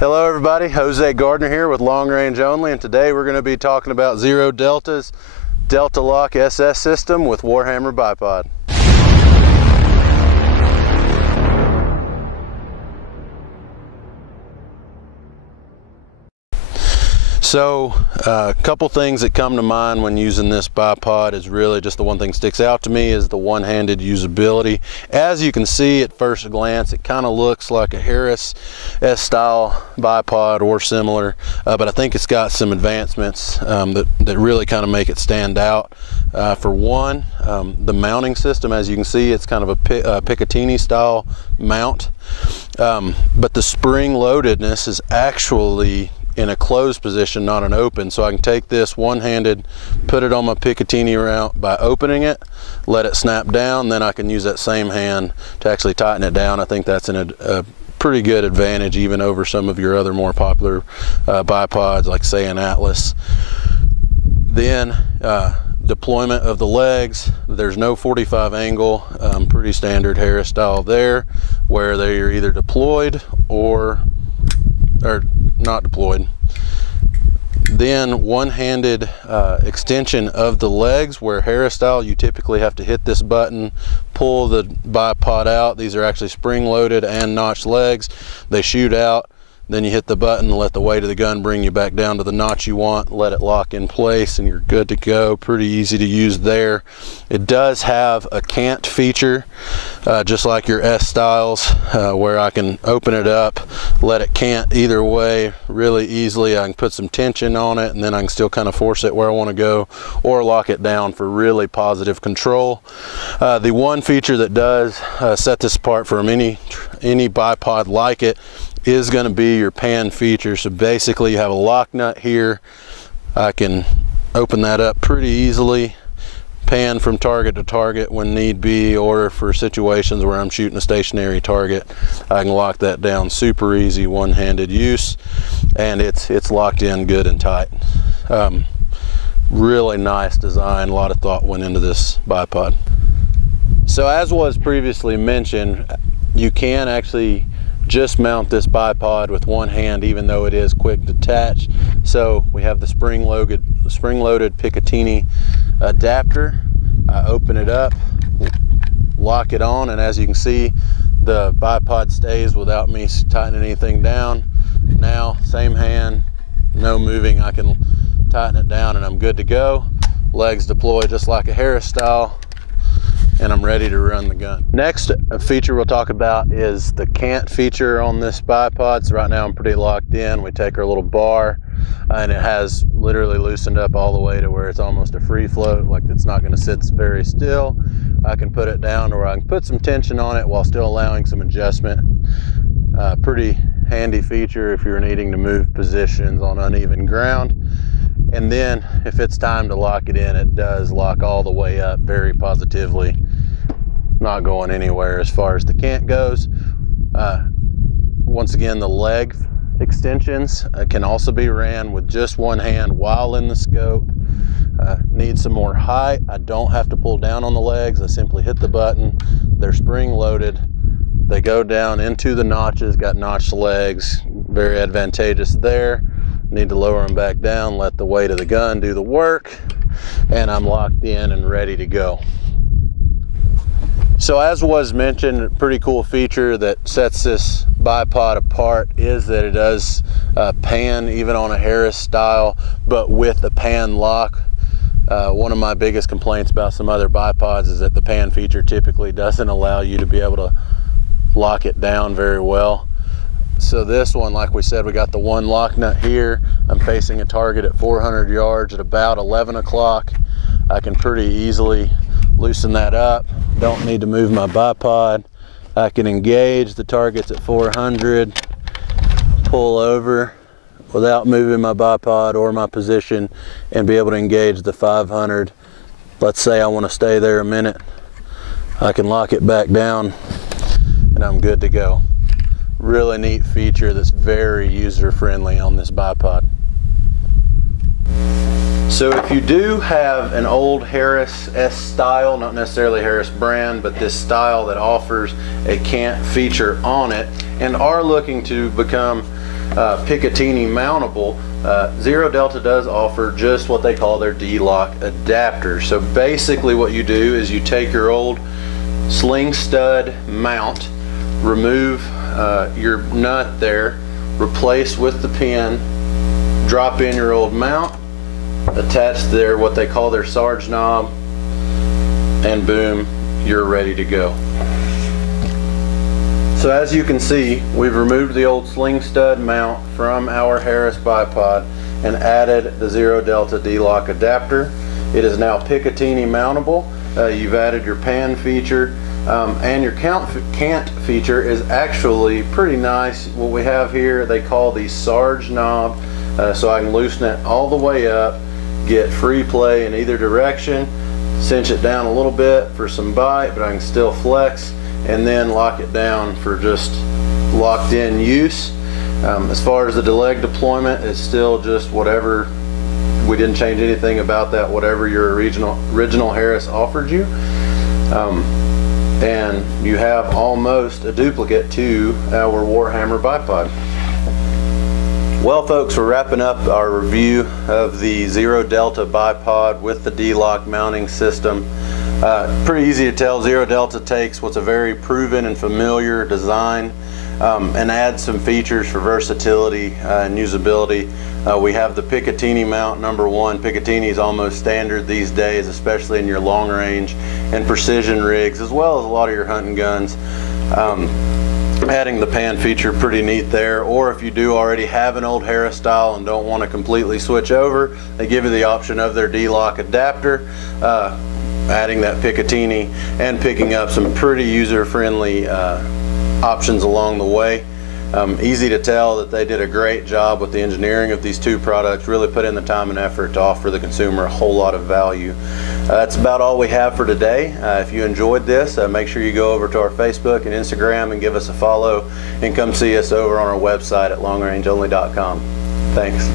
Hello everybody, Jose Gardner here with Long Range Only, and today we're going to be talking about ZRO Delta's DLOC SS system with Warhammer Bipod. So a couple things that come to mind when using this bipod is really just the one thing sticks out to me is the one-handed usability. As you can see at first glance, it kind of looks like a Harris S-style bipod or similar, but I think it's got some advancements that really kind of make it stand out. For one, the mounting system, as you can see, it's kind of a Picatinny style mount, but the spring loadedness is actually in a closed position, not an open. So I can take this one-handed, put it on my Picatinny mount by opening it, let it snap down, then I can use that same hand to actually tighten it down. I think that's a pretty good advantage even over some of your other more popular bipods, like say an Atlas. Then deployment of the legs, there's no 45 angle, pretty standard Harris style there, where they're either deployed or not deployed. Then one-handed extension of the legs, where Harris style you typically have to hit this button, pull the bipod out. These are actually spring loaded and notched legs. They shoot out, then you hit the button, let the weight of the gun bring you back down to the notch you want, let it lock in place, and you're good to go. Pretty easy to use there. It does have a cant feature, just like your S styles, where I can open it up, let it cant either way really easily. I can put some tension on it, and then I can still kind of force it where I want to go, or lock it down for really positive control. The one feature that does set this apart from any bipod like it is going to be your pan feature. So basically you have a lock nut here. I can open that up pretty easily, pan from target to target when need be, or for situations where I'm shooting a stationary target, I can lock that down super easy, one-handed use, and it's locked in good and tight. Really nice design, a lot of thought went into this bipod. So as was previously mentioned, you can actually just mount this bipod with one hand, even though it is quick detach. So we have the spring-loaded Picatinny adapter. I open it up, lock it on, and as you can see, the bipod stays without me tightening anything down. Now, same hand, no moving, I can tighten it down and I'm good to go. Legs deploy just like a Harris style, and I'm ready to run the gun. Next feature we'll talk about is the cant feature on this bipod. So right now I'm pretty locked in. We take our little bar, and it has literally loosened up all the way to where it's almost a free float, like it's not gonna sit very still. I can put it down, or I can put some tension on it while still allowing some adjustment. Pretty handy feature if you're needing to move positions on uneven ground. And then if it's time to lock it in, it does lock all the way up very positively, not going anywhere as far as the cant goes. Once again, the leg extensions can also be ran with just one hand while in the scope. Need some more height, I don't have to pull down on the legs. I simply hit the button. They're spring loaded. They go down into the notches, got notched legs, very advantageous there. Need to lower them back down, let the weight of the gun do the work, and I'm locked in and ready to go. So as was mentioned, a pretty cool feature that sets this bipod apart is that it does pan even on a Harris style, but with the pan lock. One of my biggest complaints about some other bipods is that the pan feature typically doesn't allow you to be able to lock it down very well. So this one, like we said, we got the one lock nut here. I'm facing a target at 400 yards at about 11 o'clock. I can pretty easily loosen that up. Don't need to move my bipod. I can engage the targets at 400, pull over without moving my bipod or my position, and be able to engage the 500. Let's say I want to stay there a minute. I can lock it back down and I'm good to go. Really neat feature that's very user-friendly on this bipod. So if you do have an old Harris S style, not necessarily Harris brand, but this style that offers a cant feature on it, and are looking to become Picatinny mountable, ZRO Delta does offer just what they call their DLOC adapter. So basically what you do is you take your old sling stud mount, remove your nut there, replace with the pin, drop in your old mount, attach their what they call their Sarge knob, and boom, you're ready to go. So as you can see, we've removed the old sling stud mount from our Harris bipod and added the ZRO Delta DLOC adapter. It is now Picatinny mountable. You've added your pan feature, and your cant feature is actually pretty nice. What we have here, they call the Sarge knob, so I can loosen it all the way up, get free play in either direction, cinch it down a little bit for some bite, but I can still flex, and then lock it down for just locked in use. As far as the leg deployment, it's still just whatever, we didn't change anything about that, whatever your original Harris offered you. And you have almost a duplicate to our Warhammer bipod. Well folks, we're wrapping up our review of the ZRO Delta bipod with the DLOC mounting system. Pretty easy to tell, ZRO Delta takes what's a very proven and familiar design and adds some features for versatility and usability. We have the Picatinny mount #1. Picatinny is almost standard these days, especially in your long range and precision rigs, as well as a lot of your hunting guns. Adding the pan feature, pretty neat there. Or if you do already have an old Harris style and don't want to completely switch over, they give you the option of their DLOC adapter, adding that Picatinny and picking up some pretty user-friendly options along the way. Easy to tell that they did a great job with the engineering of these two products, really put in the time and effort to offer the consumer a whole lot of value. That's about all we have for today. If you enjoyed this, make sure you go over to our Facebook and Instagram and give us a follow, and come see us over on our website at longrangeonly.com. Thanks.